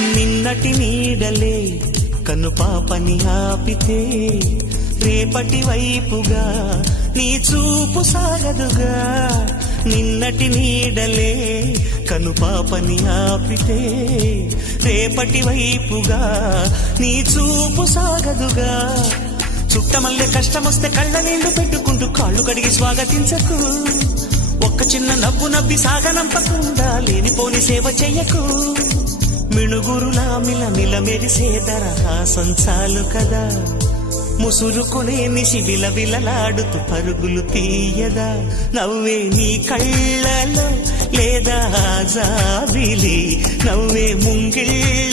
నిన్నటి నీడలే కనుపాపని ఆపితే రేపటి వైపుగా నీ చూపు సాగదుగా. నిన్నటి నీడలే కనుపాపని ఆపితే రేపటి వైపుగా నీ చూపు సాగదుగా. చుట్టమల్లె కష్టమొస్తే కళ్ళ నీళ్లు పెట్టుకుంటూ కాళ్ళు కడిగి స్వాగతించకు. ఒక్క చిన్న నవ్వు నవ్వి సాగనంపకుండా లేనిపోని సేవ చెయ్యకు. మిణుగురులా మిలమిల మెరిసే దరహాసం చాలు కదా. ముసురుకునే నిశి విలవిలలాడుతూ పరుగులు తీయదా. నవ్వే నీ కళ్ళలో లేదా జాబిలి, నవ్వే ముంగిళ్ళ